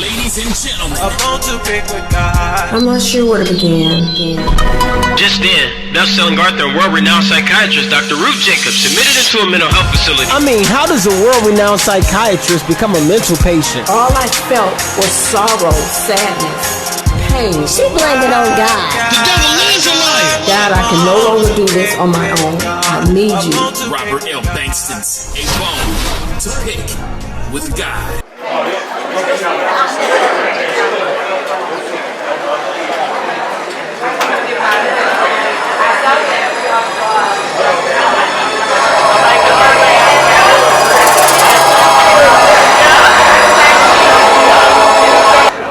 Ladies and gentlemen, I'm not sure where to begin. Just then, best-selling author and world-renowned psychiatrist Dr. Ruth Jacobs admitted into a mental health facility. I mean, how does a world-renowned psychiatrist become a mental patient? All I felt was sorrow, sadness, pain. She blamed it on God. the devil is a liar. God, I can no longer do this on my own. I need you. Robert L Bankston's A Bone to Pick with God.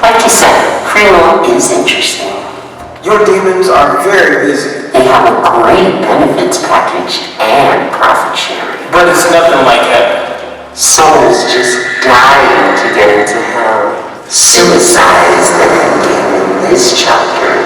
Like you said, criminal is interesting. Your demons are very busy. They have a great benefits package and profit sharing. But it's nothing like heaven. Souls just dying to get into hell. Suicide is the end game in this chapter.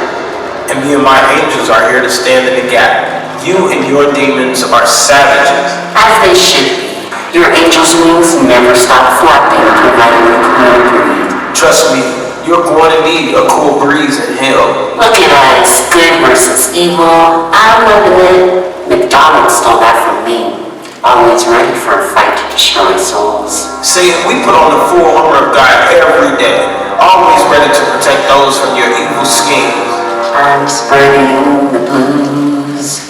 And me and my angels are here to stand in the gap. You and your demons are savages. As they should be. Your angel's wings never stop flapping, providing a cool breeze. Trust me, you're going to need a cool breeze in hell. Look at us, good versus evil. I'm loving it. McDonald's stole that from me. Always ready for a fight to destroy souls. See, we put on the full armor of God every day, always ready to protect those from your evil schemes. I'm spreading the blues.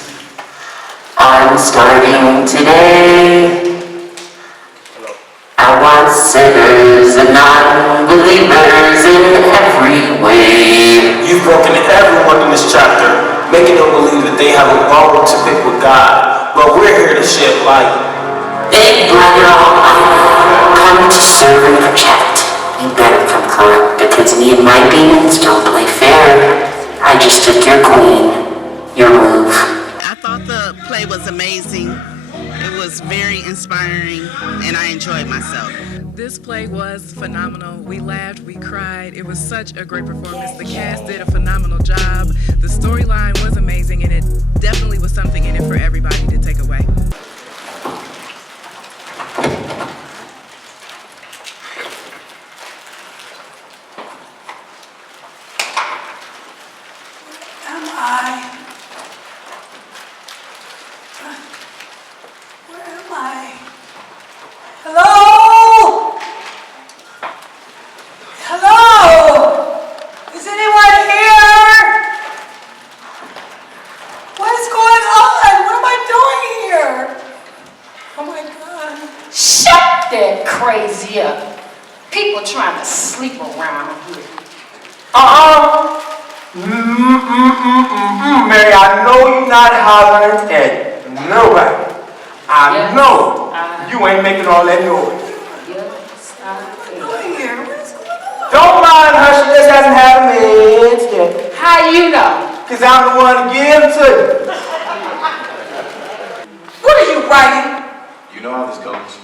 I'm starting today. I want sinners and non-believers in every way. You've broken everyone in this chapter, making them believe that they have a bone to pick with God. But we're here to shed light. Big brother, come to serve and protect. You better come correct, because me and my demons don't play fair. I just took your queen. Your move. I thought the play was amazing. It was very inspiring, and I enjoyed myself. This play was phenomenal. We laughed, we cried. It was such a great performance. The cast did a phenomenal job. The storyline was amazing, and it definitely was something in it for everybody to take away. Crazy up. People trying to sleep around here. Mary, I know you're not hollering at nobody. I know you ain't making all that noise. Don't mind her, she just hasn't had a meds yet. How you know? Because I'm the one to give them to you. What are you writing? You know how this goes.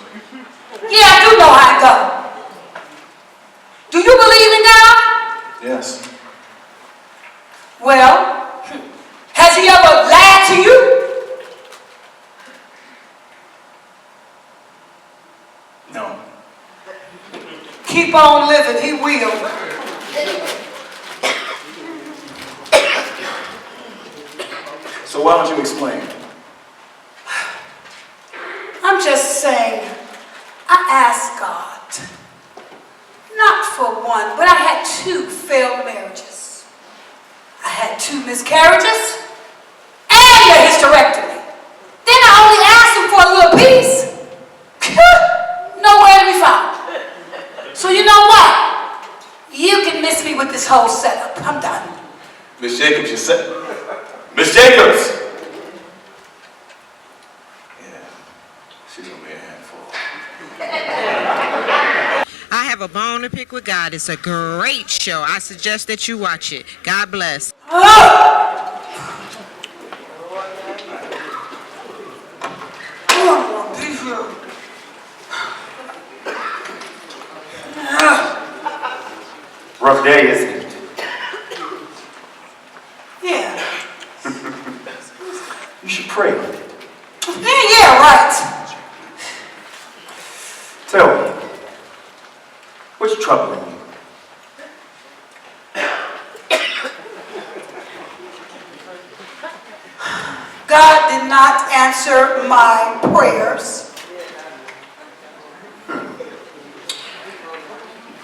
Yeah, I do know how it goes. Do you believe in God? Yes. Well, has he ever lied to you? No. Keep on living, he will. So why don't you explain? I'm just saying, I asked God, not for one, but I had 2 failed marriages. I had 2 miscarriages and a hysterectomy. Then I only asked him for a little piece. Nowhere to be found. So you know what? You can miss me with this whole setup. I'm done. Miss Jacobs, you said. Miss Jacobs! She's gonna be a handful. I Have a Bone to Pick with God. It's a great show. I suggest that you watch it. God bless. Rough day, isn't it? Yeah. You should pray. Yeah, right. Tell me, what's troubling you? God did not answer my prayers.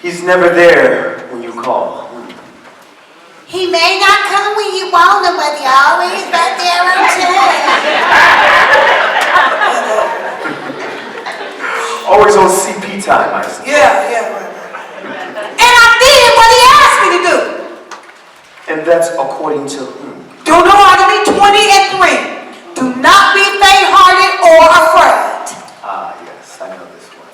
He's never there when you call. He may not come when you want him, but he's always right there on time. Always on CP time, I suppose. Yeah, right. And I did what he asked me to do. And that's according to whom? Deuteronomy 20:3. Do not be faint-hearted or afraid. Ah, yes, I know this one.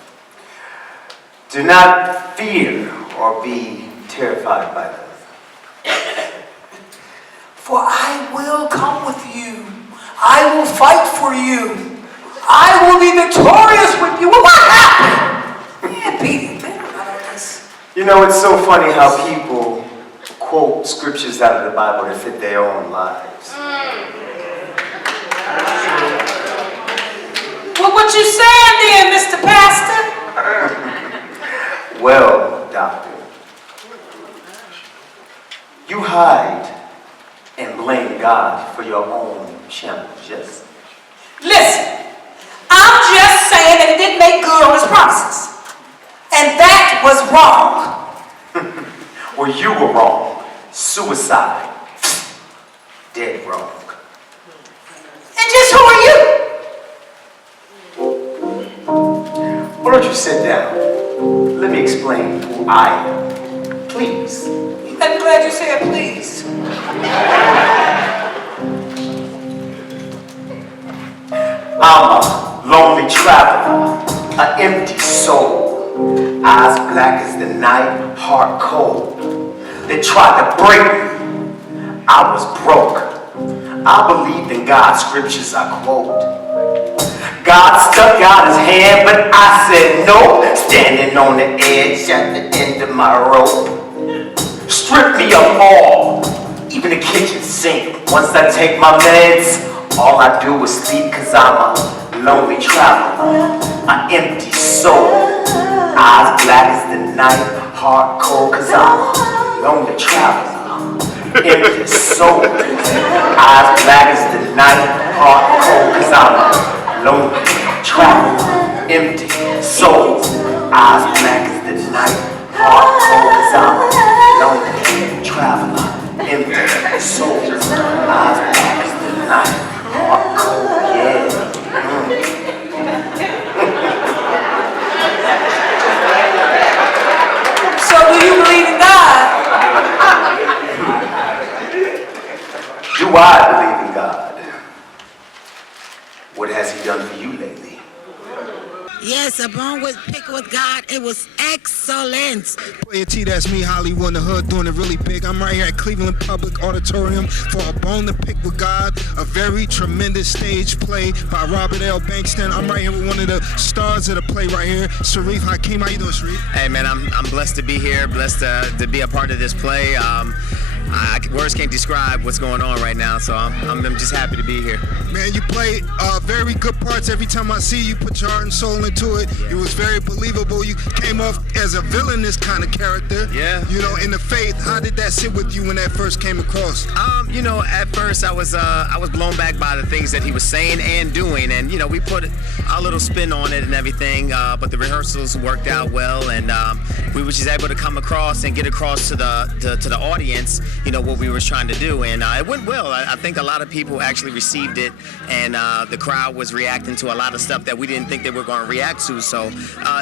Do not fear or be terrified by them. For I will come with you. I will fight for you. I will be victorious with you. Well, what happened? Yeah, Pete, man, I know this. You know, it's so funny how people quote scriptures out of the Bible to fit their own lives. Well, what you saying then, Mr. Pastor? Well, Doctor, you hide and blame God for your own shambles, yes? Listen, I'm just saying that he didn't make good on his promises. And that was wrong. Well, you were wrong. Suicide. Dead wrong. And just who are you? Why don't you sit down? Let me explain who I am. Please. I'm glad you said please. I'm a lonely traveler, an empty soul. Eyes black as the night, heart cold. They tried to break me. I was broke. I believed in God's scriptures I quote. God stuck out his hand, but I said no. Standing on the edge at the end of my rope. Strip me of all, even the kitchen sink. Once I take my meds, all I do is sleep, cause I'm a lonely traveler, an empty soul. Eyes black as the night, heart cold, cause I'm a lonely traveler, empty soul. Eyes black as the night, heart cold, cause I'm a lonely traveler, empty soul. Eyes black as the night, heart cold, cause I'm a lonely traveler, empty soul. Eyes black as the night, heart cold, yeah. So do you believe in God? Do I believe in God? What has he done for you lately? Yes, a bone with pick with God. It was excellent. Playa T, that's me, Hollywood in the hood, doing it really big. I'm right here at Cleveland Public Auditorium for A Bone to Pick with God, a very tremendous stage play by Robert L Bankston. I'm right here with one of the stars of the play right here, Sharif Hakeem. How you doing, Sharif? Hey, man, I'm blessed to be here, blessed to be a part of this play. Words can't describe what's going on right now, so I'm just happy to be here. Man, you play very good parts. Every time I see you, put your heart and soul into it. Yeah. It was very believable. You came off as a villainous kind of character. Yeah. You know, in the faith. How did that sit with you when that first came across? You know, at first I was blown back by the things that he was saying and doing, and you know, we put our little spin on it and everything. But the rehearsals worked out well, and we were just able to come across and get across to the audience, you know, what we were trying to do, and it went well. I think a lot of people actually received it, and the crowd was reacting to a lot of stuff that we didn't think they were going to react to, so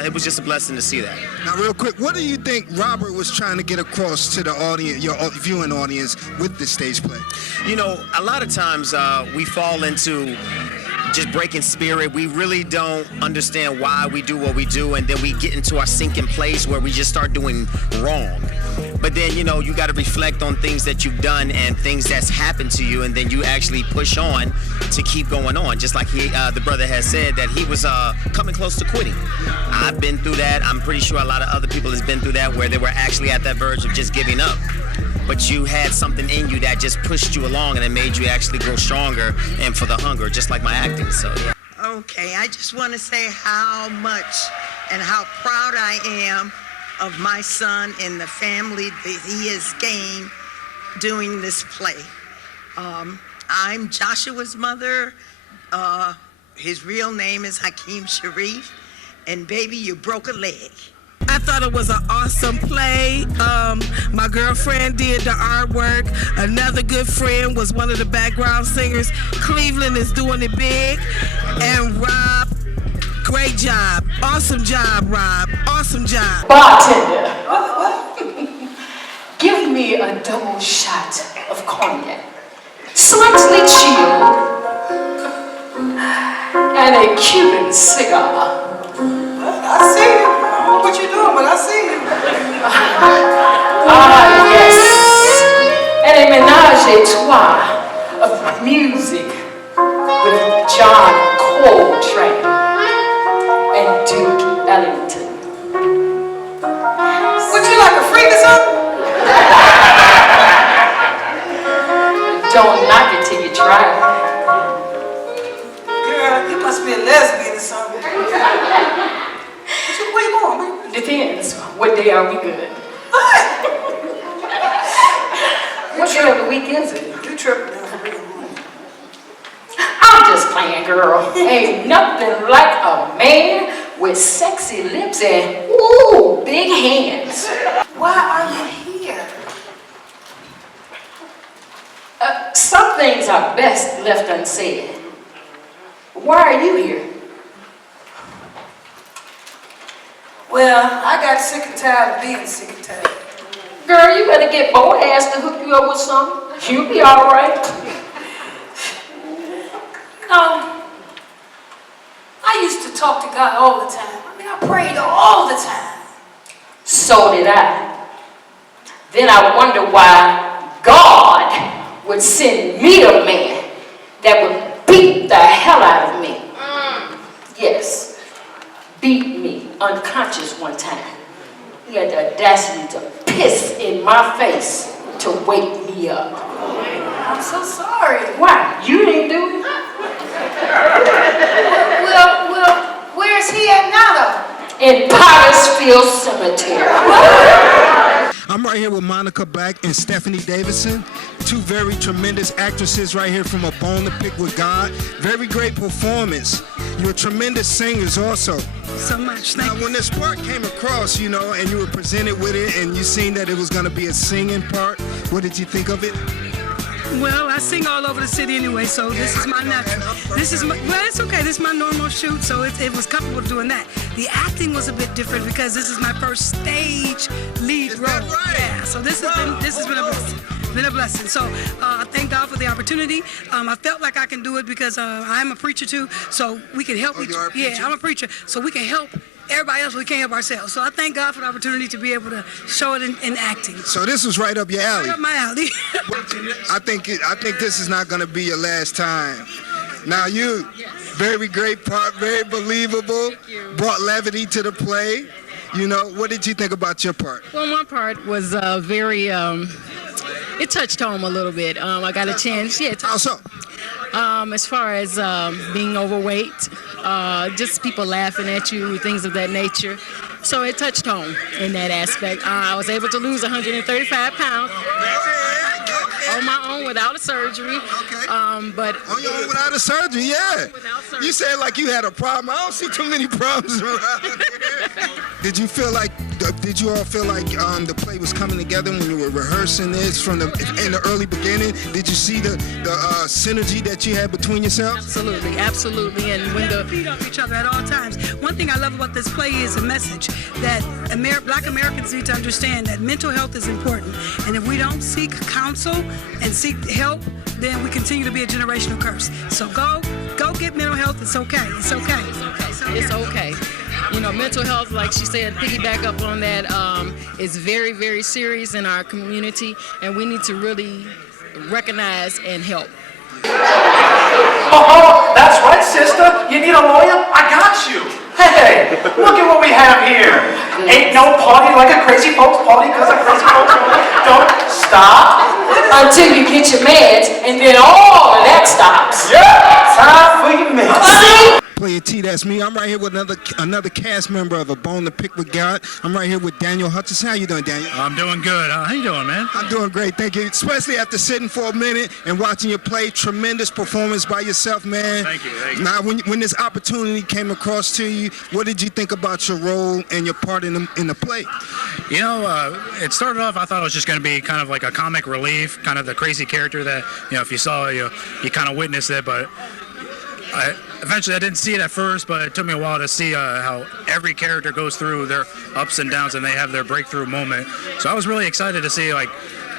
it was just a blessing to see that. Now, real quick, what do you think Robert was trying to get across to the audience, your viewing audience, with this stage play? You know, a lot of times we fall into just breaking spirit. We really don't understand why we do what we do, and then we get into our sinking place where we just start doing wrong. But then, you know, you got to reflect on things that you've done and things that's happened to you, and then you actually push on to keep going on. Just like the brother has said that he was coming close to quitting. I've been through that. I'm pretty sure a lot of other people has been through that, where they were actually at that verge of just giving up. But you had something in you that just pushed you along, and it made you actually grow stronger and for the hunger, just like my acting. So yeah. Okay, I just want to say how much and how proud I am of my son and the family that he has gained doing this play. I'm Joshua's mother. His real name is Hakeem Sharif. And baby, you broke a leg. I thought it was an awesome play. My girlfriend did the artwork. Another good friend was one of the background singers. Cleveland is doing it big. And Rob, great job. Awesome job, Rob. Awesome job. Bartender, give me a double shot of cognac, slightly chilled, and a Cuban cigar. I see you. I don't know what you're doing, but I see you. Yes. And a menage a trois of music with John Coltrane and Duke Ellington. Would you like a freak or something? Don't knock it till you try it. Girl, you must be a lesbian or something. Where you going, man? Depends. What day are we good? What day of the week is it? You tripping now for real. I'm just playing, girl. Ain't nothing like a man with sexy lips and ooh, big hands. Why are you here? Some things are best left unsaid. Why are you here? Well, I got sick and tired of being sick and tired. Girl, you better get Boaz to hook you up with something. You'll be all right. I used to talk to God all the time. I mean, I prayed all the time. So did I. Then I wonder why God would send me a man that would beat the hell out of me. Yes, beat me unconscious one time. He had the audacity to piss in my face to wake me up. I'm so sorry. Why? You didn't do it? Well, where's he at now, though? In Pottersfield Cemetery. I'm right here with Monica Black and Stephanie Davidson, two very tremendous actresses right here from A Bone to Pick with God. Very great performance. You're tremendous singers also. So much. Now, when this part came across, you know, and you were presented with it and you seen that it was going to be a singing part, what did you think of it? Well, I sing all over the city anyway, so this is my natural. Well, it's okay. This is my normal shoot, so it was comfortable doing that. The acting was a bit different because this is my first stage lead role. Right? Yeah, so this has been a blessing. Been a blessing. So I thank God for the opportunity. I felt like I can do it because I'm a preacher too, so we can help each other. Yeah, I'm a preacher, so we can help everybody else. We can't help ourselves. So I thank God for the opportunity to be able to show it in acting. So this was right up your alley. Right up my alley. I think this is not going to be your last time. Now you, very great part, very believable, brought levity to the play. You know, what did you think about your part? Well, my part was very, it touched home a little bit. I got a chance. Yeah. How so? As far as being overweight, just people laughing at you, things of that nature. So it touched home in that aspect. I was able to lose 135 pounds on my own without a surgery. But on your own without a surgery, yeah. You said like you had a problem. I don't see too many problems around here. Did you all feel like the play was coming together when you were rehearsing this in the early beginning? Did you see the synergy that you had between yourselves? Absolutely, absolutely. And when the feed off each other at all times. One thing I love about this play is a message that Black Americans need to understand that mental health is important. And if we don't seek counsel and seek help, then we continue to be a generational curse. So go get mental health. It's okay. It's okay. It's okay. You know, mental health, like she said, piggyback up on that, is very, very serious in our community, and we need to really recognize and help. Oh, that's right, sister. You need a lawyer? I got you. Hey, look at what we have here. Ain't no party like a crazy folks party because a crazy folks don't stop. Until you get your meds, and then all of that stops. Yeah, time for your meds. Playa T, that's me. I'm right here with another cast member of A Bone to Pick with God. I'm right here with Daniel Hutchinson. How you doing, Daniel? I'm doing good. How you doing, man? I'm doing great, thank you. Especially after sitting for a minute and watching you play. Tremendous performance by yourself, man. Thank you. Now, when this opportunity came across to you, what did you think about your role and your part in the play? You know, it started off, I thought it was just going to be kind of like a comic relief, kind of the crazy character that, you know, if you saw it, you kind of witnessed it, but eventually I didn't see it at first, but it took me a while to see how every character goes through their ups and downs and they have their breakthrough moment. So I was really excited to see, like,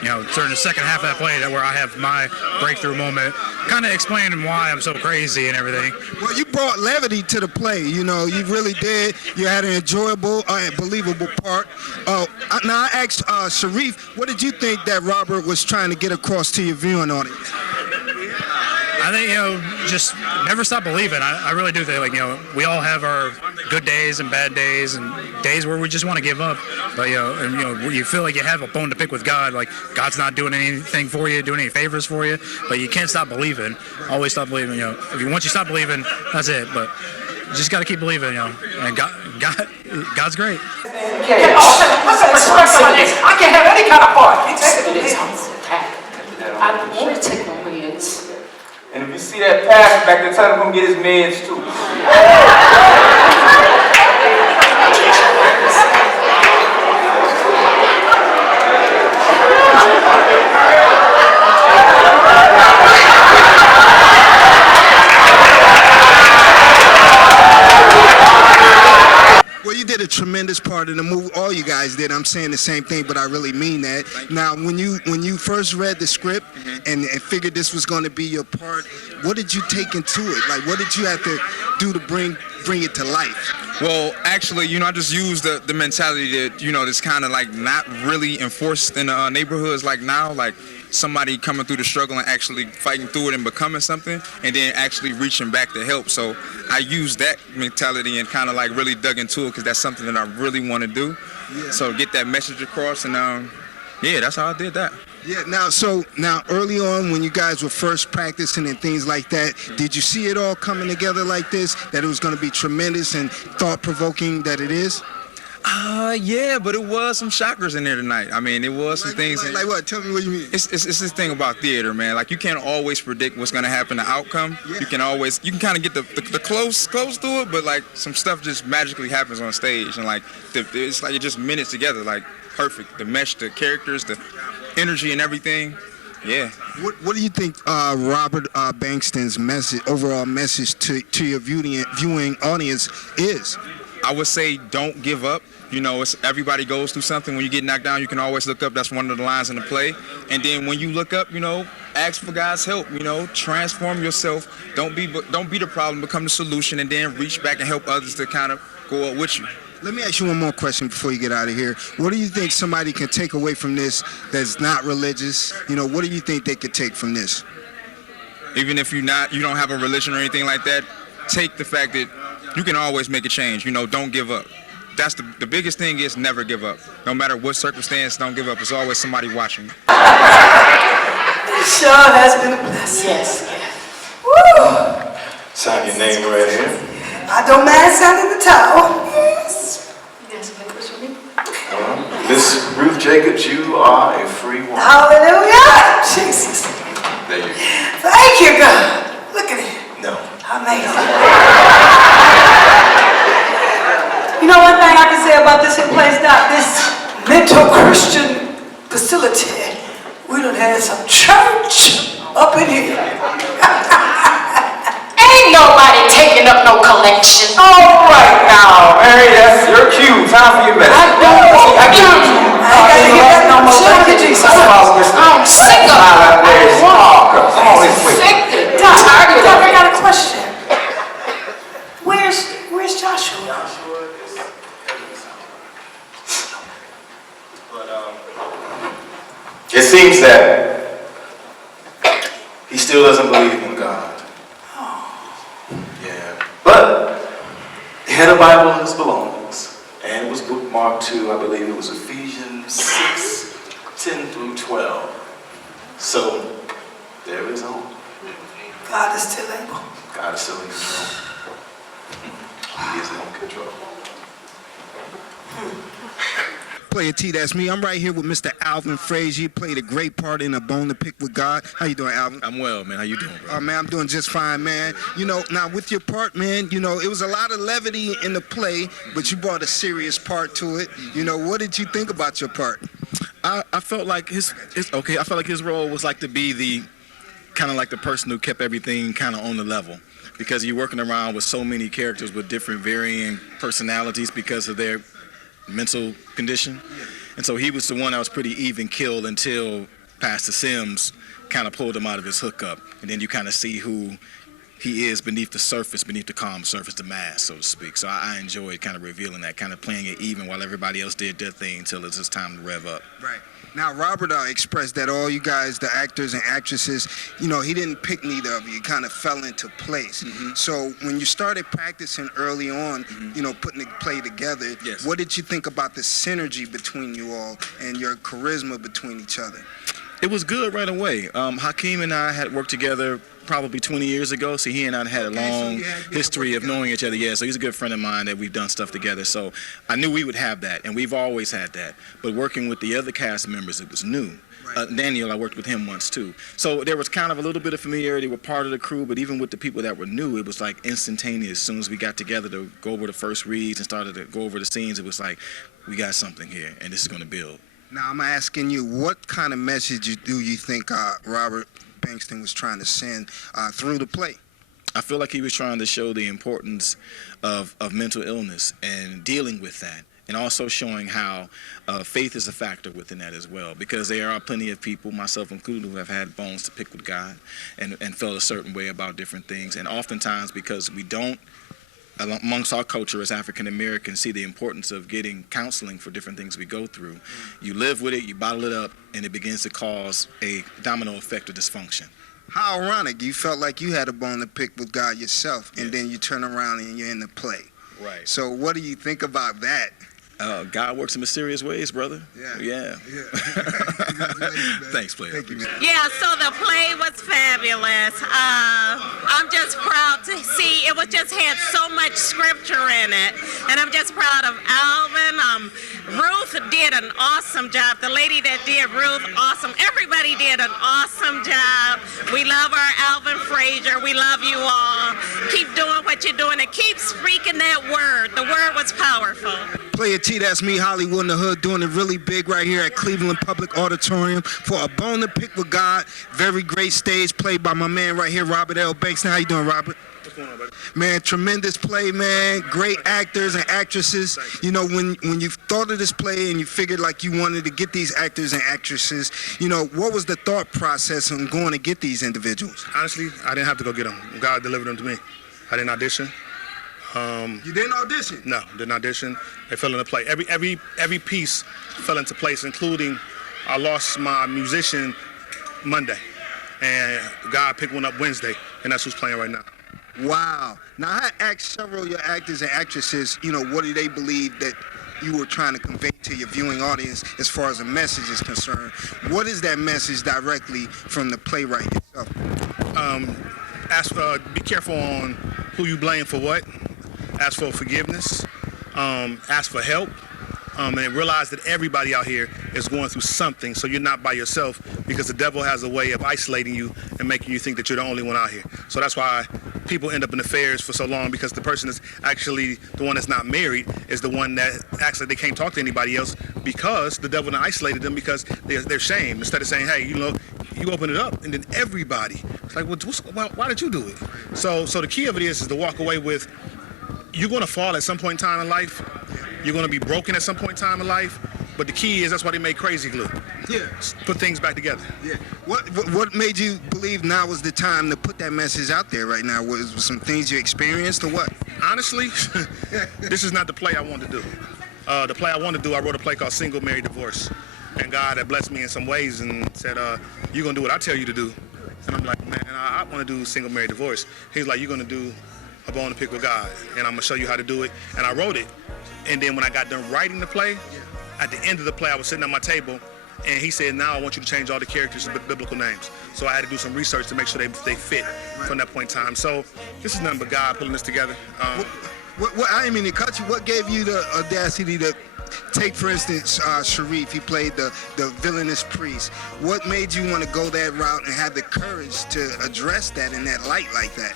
you know, during the second half of that play, where I have my breakthrough moment, kind of explaining why I'm so crazy and everything. Well, you brought levity to the play. You know, you really did. You had an enjoyable and believable part. Now, I asked Sharif, what did you think that Robert was trying to get across to your viewing audience? I think, you know, just never stop believing. I really do think, like, you know, we all have our good days and bad days and days where we just want to give up. But, you know, and, you know, you feel like you have a bone to pick with God. Like, God's not doing anything for you, doing any favors for you. But you can't stop believing. Always stop believing, you know. Once you stop believing, that's it. But you just got to keep believing, you know. And God's great. I can't have any kind of part. I want to take my meds. And if you see that pastor back there, tell him to come get his meds too. Well, you did a tremendous part in the movie. All you guys did. I'm saying the same thing, but I really mean that. Now, when you first read the script and figured this was going to be your part, what did you take into it? Like, what did you have to do to bring it to life? Well, actually, you know, I just used the mentality that, you know, that's kind of like not really enforced in the neighborhoods like now, like somebody coming through the struggle and actually fighting through it and becoming something, and then actually reaching back to help. So I used that mentality and kind of like really dug into it because that's something that I really want to do. Yeah. So get that message across, and yeah, that's how I did that. Yeah, now early on when you guys were first practicing and things like that, did you see it all coming together like this, that it was going to be tremendous and thought-provoking that it is? Yeah, but it was some shockers in there tonight. I mean, it was some things. Like what? Tell me what you mean. It's this thing about theater, man. Like, you can't always predict what's going to happen, the outcome. Yeah. You can kind of get the close to it, but like some stuff just magically happens on stage, and like it's like it just minutes together, like perfect. The mesh, the characters, the energy, and everything. Yeah. What do you think Robert Bankston's overall message to your viewing audience is? I would say don't give up. You know, everybody goes through something. When you get knocked down, you can always look up. That's one of the lines in the play. And then when you look up, you know, ask for God's help. You know, transform yourself. Don't be the problem, become the solution, and then reach back and help others to kind of go up with you. Let me ask you one more question before you get out of here. What do you think somebody can take away from this that's not religious? You know, what do you think they could take from this? Even if you don't have a religion or anything like that, take the fact that you can always make a change. You know, don't give up. That's the biggest thing is never give up. No matter what circumstance, don't give up. There's always somebody watching. It sure has been a blessing. Yes. Woo! Sign your name right here. I don't mind signing the towel. Yes. Miss Ruth Jacobs, you are a free woman. Hallelujah! Jesus. There you go. Thank you, God. Look at it. No. Amazing. You know one thing I can say about this place now, this mental Christian facility, we done had some church up in here. Ain't nobody taking up no collection. All right now, Mary, that's your cue. Time for your message. I gotta get that no more. Thank you, Jesus. I'm sick of it. I got a question. Where's Joshua? It seems that he still doesn't believe in God. Yeah. But he had a Bible in his belongings, and it was bookmarked to, I believe it was Ephesians 6:10-12. So there is hope. God is still able. God is still in control. He is in control. Playa T, that's me. I'm right here with Mr. Alvin Fraizer. You played a great part in A Bone to Pick with God. How you doing, Alvin? I'm well, man. How you doing, bro? Man, I'm doing just fine, man. You know, now with your part, man, you know, it was a lot of levity in the play, but you brought a serious part to it. You know, what did you think about your part? I felt like his role was like to be the kind of like the person who kept everything kind of on the level, because you're working around with so many characters with different varying personalities because of their mental condition. And so he was the one that was pretty even killed until Pastor Sims kind of pulled him out of his hookup. And then you kind of see who he is beneath the surface, beneath the calm surface, the mask, so to speak. So I enjoyed kind of revealing that, kind of playing it even while everybody else did their thing until it's just time to rev up. Right. Now, Robert expressed that all you guys, the actors and actresses, you know, he didn't pick neither of you. It kind of fell into place. So when you started practicing early on, you know, putting the play together, what did you think about the synergy between you all and your charisma between each other? It was good right away. Hakeem and I had worked together probably 20 years ago, so he and I had a long history of knowing each other. Yeah, so he's a good friend of mine that we've done stuff together. So I knew we would have that, and we've always had that. But working with the other cast members, it was new. Daniel, I worked with him once too. So there was kind of a little bit of familiarity with part of the crew, but even with the people that were new, it was like instantaneous. As soon as we got together to go over the first reads and started to go over the scenes, it was like, we got something here, and this is going to build. Now, I'm asking you, what kind of message do you think Robert Bankston was trying to send through the play? I feel like he was trying to show the importance of mental illness and dealing with that, and also showing how faith is a factor within that as well, because there are plenty of people, myself included, who have had bones to pick with God and felt a certain way about different things. And oftentimes, because we don't, amongst our culture as African Americans, see the importance of getting counseling for different things we go through. You live with it, you bottle it up, and it begins to cause a domino effect of dysfunction. How ironic. You felt like you had a bone to pick with God yourself, and then you turn around and you're in the play. Right. So what do you think about that? God works in mysterious ways, brother. Yeah. Thanks, Playa. Thank you, man. Yeah, so the play was fabulous. I'm just proud to see it just had so much scripture in it, and I'm just proud of Alvin. Ruth did an awesome job. The lady that did Ruth, awesome. Everybody did an awesome job. We love our Alvin Fraizer. We love you all. Keep doing what you're doing and keep speaking that word. The word was powerful. Playa T, that's me, Hollywood in the Hood, doing it really big right here at Cleveland Public Auditorium for A Bone to Pick with God. Very great stage played by my man right here, Robert L Bankston. How you doing, Robert? What's going on, buddy? Man, tremendous play, man. Great actors and actresses. You know, when you thought of this play and you figured like you wanted to get these actors and actresses, you know, what was the thought process on going to get these individuals? Honestly, I didn't have to go get them. God delivered them to me. I didn't audition. You didn't audition? No, didn't audition. They fell into play. Every piece fell into place, including I lost my musician Monday, and God picked one up Wednesday, and that's who's playing right now. Wow. Now, I asked several of your actors and actresses, you know, what do they believe that you were trying to convey to your viewing audience as far as a message is concerned? What is that message directly from the playwright yourself? Be careful on who you blame for what. Ask for forgiveness. Ask for help. And realize that everybody out here is going through something, so you're not by yourself, because the devil has a way of isolating you and making you think that you're the only one out here. So that's why people end up in affairs for so long, because the person that's actually the one that's not married is the one that acts like they can't talk to anybody else, because the devil isolated them because they're shamed. Instead of saying, hey, you know, you open it up, and then everybody, it's like, well, why did you do it? So the key of it is to walk away with, you're going to fall at some point in time in life. You're going to be broken at some point in time in life. But the key is, that's why they make Crazy Glue. Yeah. Put things back together. Yeah. What made you believe now was the time to put that message out there right now? Was some things you experienced or what? Honestly, this is not the play I wanted to do. The play I wanted to do, I wrote a play called Single, Married, Divorce. And God had blessed me in some ways and said, you're going to do what I tell you to do. And I'm like, man, I want to do Single, Married, Divorce. He's like, you're going to do A Bone to Pick with God, and I'm going to show you how to do it. And I wrote it. And then when I got done writing the play, at the end of the play, I was sitting at my table, and he said, now I want you to change all the characters to biblical names. So I had to do some research to make sure they fit from that point in time. So this is nothing but God pulling this together. I didn't mean to cut you. What gave you the audacity to take, for instance, Sharif? He played the villainous priest. What made you want to go that route and have the courage to address that in that light like that?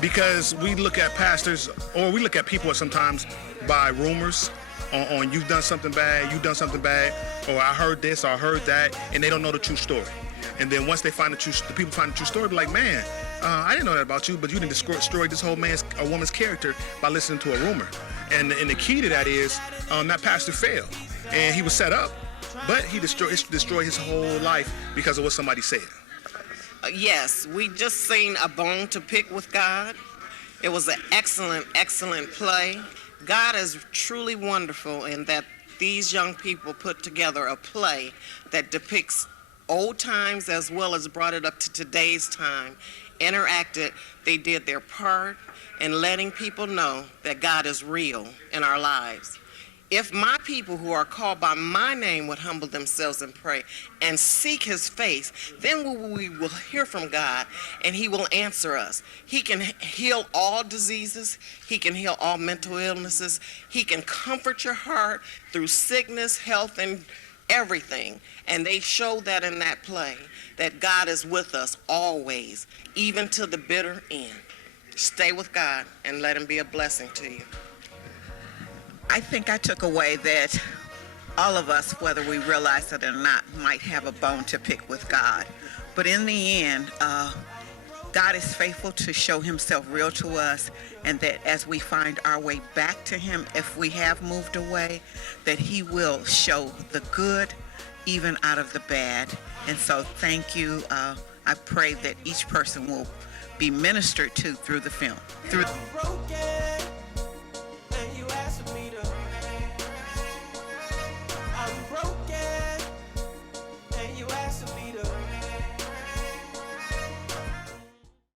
Because we look at pastors, or we look at people sometimes by rumors on you've done something bad, or I heard this, or I heard that, and they don't know the true story. And then once they find the people find the true story, be like, man, I didn't know that about you, but you didn't destroy this whole woman's character by listening to a rumor. And the key to that is that pastor failed, and he was set up, but he destroyed his whole life because of what somebody said. Yes, we just seen A Bone to Pick with God. It was an excellent, excellent play. God is truly wonderful in that these young people put together a play that depicts old times as well as brought it up to today's time, interacted, they did their part in letting people know that God is real in our lives. If my people who are called by my name would humble themselves and pray and seek his face, then we will hear from God and he will answer us. He can heal all diseases. He can heal all mental illnesses. He can comfort your heart through sickness, health, and everything. And they show that in that play, that God is with us always, even to the bitter end. Stay with God and let him be a blessing to you. I think I took away that all of us, whether we realize it or not, might have a bone to pick with God. But in the end, God is faithful to show himself real to us, and that as we find our way back to him, if we have moved away, that he will show the good even out of the bad. And so thank you. I pray that each person will be ministered to through the film.